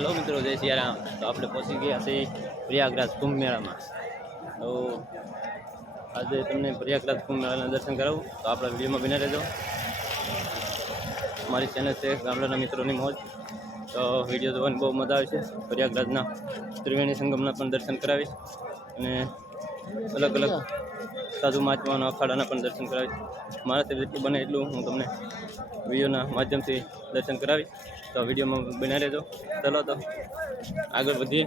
Hello મિત્રો, જય સિયારામ. તો આપણે પહોંચી ગયા છીએ પ્રયાગરાજ કુંભ મેળામાં તો આજે તમને પ્રયાગરાજ કુંભ મેળાના દર્શન કરાવું. તો આપણા વિડીયોમાં બિના રહેજો. મારી ચેનલ છે ગામડાના મિત્રોની મોજ. તો વીડિયો જોવાની બહુ મજા આવે છે. પ્રયાગરાજના ત્રિવેણી સંગમના પણ દર્શન કરાવીશ. અને અલગ અલગ સાધુ મહાત્માના અખાડાના પણ દર્શન કરાવીશ મારાથી જેટલું બને એટલું હું તમને વિડીયોના માધ્યમથી દર્શન કરાવીશ તો વિડીયોમાં બના રહેજો. ચલો તો આગળ વધીએ.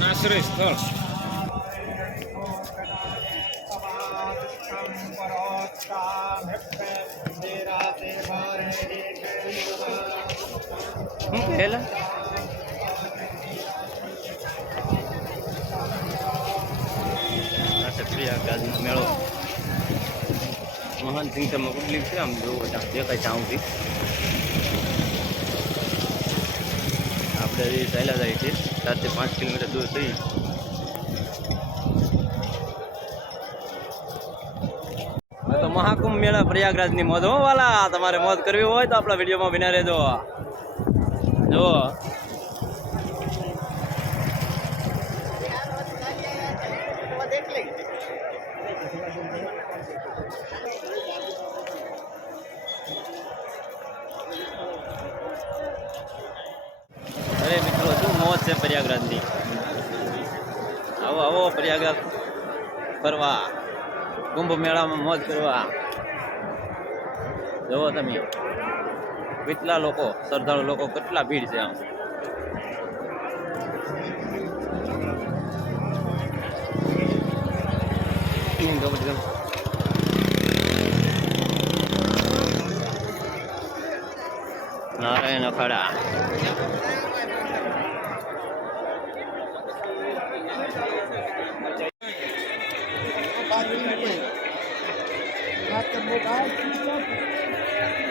આશ્રય સ્થળ શું કહેલા આ છે પ્રયાગરાજનો મેળો મહાન સંખ્યામાં પબ્લિક છે આમ જોવો ત્યાં દેખાય છે આમથી હજી જાય છે. ચારથી પાંચ કિલોમીટર દૂર થઈ. તો મહાકુંભ મેળા પ્રયાગરાજની મોજ હો વાલા. તમારે મોજ કરવી હોય તો આપણા વિડીયોમાં બિના રહેજો. જુઓ અરે મિત્રો શું મોજ છે પ્રયાગરાજની આવો આવો પ્રયાગરાજ ફરવા. કુંભ મેળામાં મોજ કરવા. જુઓ તમે. કેટલા લોકો, શ્રદ્ધાળુ લોકો, કેટલા ભીડ છે આમ. નારાયણ અખાડા.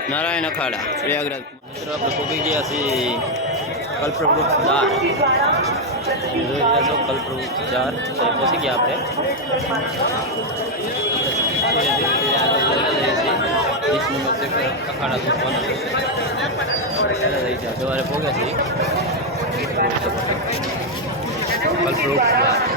નારાયણ અખાડા, પ્રયાગરાજ. મિત્રો, આપણે પહોંચી ગયા છીએ કલ્પવૃક્ષ ચાર જોઈ રહ્યા છો કલ્પવૃક્ષ ચાર પહોંચી ગયા આપણે. અખાડા સવારે પહોંચ્યા છીએ. કલ્પવૃક્ષ ચાર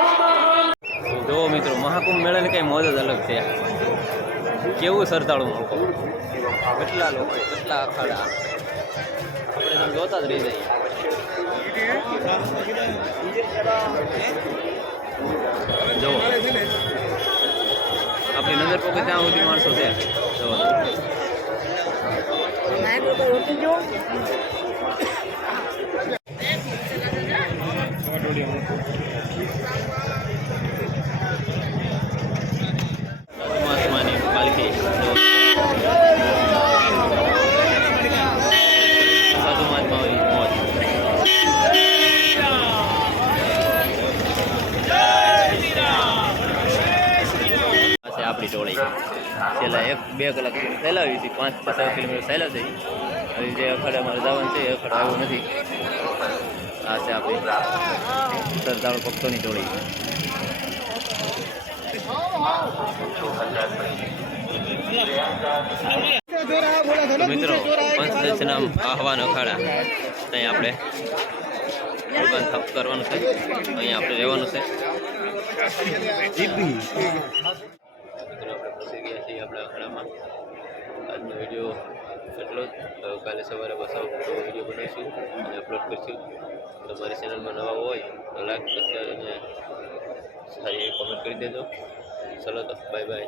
મિત્રો કુંભ મેળાની કંઈ મોજ જ અલગ છે. કેવું શ્રદ્ધાળુ લોકો કેટલા લોકો, કેટલા અખાડા? આપણે તમે જોતા જ રહી જઈએ જુઓ. આપણી નજર પોકે ત્યાં સુધી માણસો છે. જુઓ પાલખી જુઓ. સાધુ મહાત્માઓની મોજ આ છે આપણી ટોળી. છેલ્લા એક, બે કલાક ફેલાવી હતી. પાંચ છ કિલોમીટર ફેલા થઈ. હજી જે અખાડે મારે જવાનું છે, એ અખાડો આવ્યો નથી. આ છે આપણી શ્રદ્ધાળુ ભક્તોની ટોળી. મિત્રો પંચદશનામ આહવાન અખાડા. અહીં આપણે કરવાનું છે. અહીં આપણે રહેવાનું છે મિત્રો આપણે પહોંચી ગયા આપણા અખાડામાં આજનો વીડિયો એટલો જ. કાલે સવારે બસ આવો. વીડિયો બનાવીશું અને અપલોડ કરીશું. તમારી ચેનલમાં નવા હોય તો લાઈક સબસ્ક્રાઈબ અને સારી કોમેન્ટ કરી દેજો. ચલો તો બાય બાય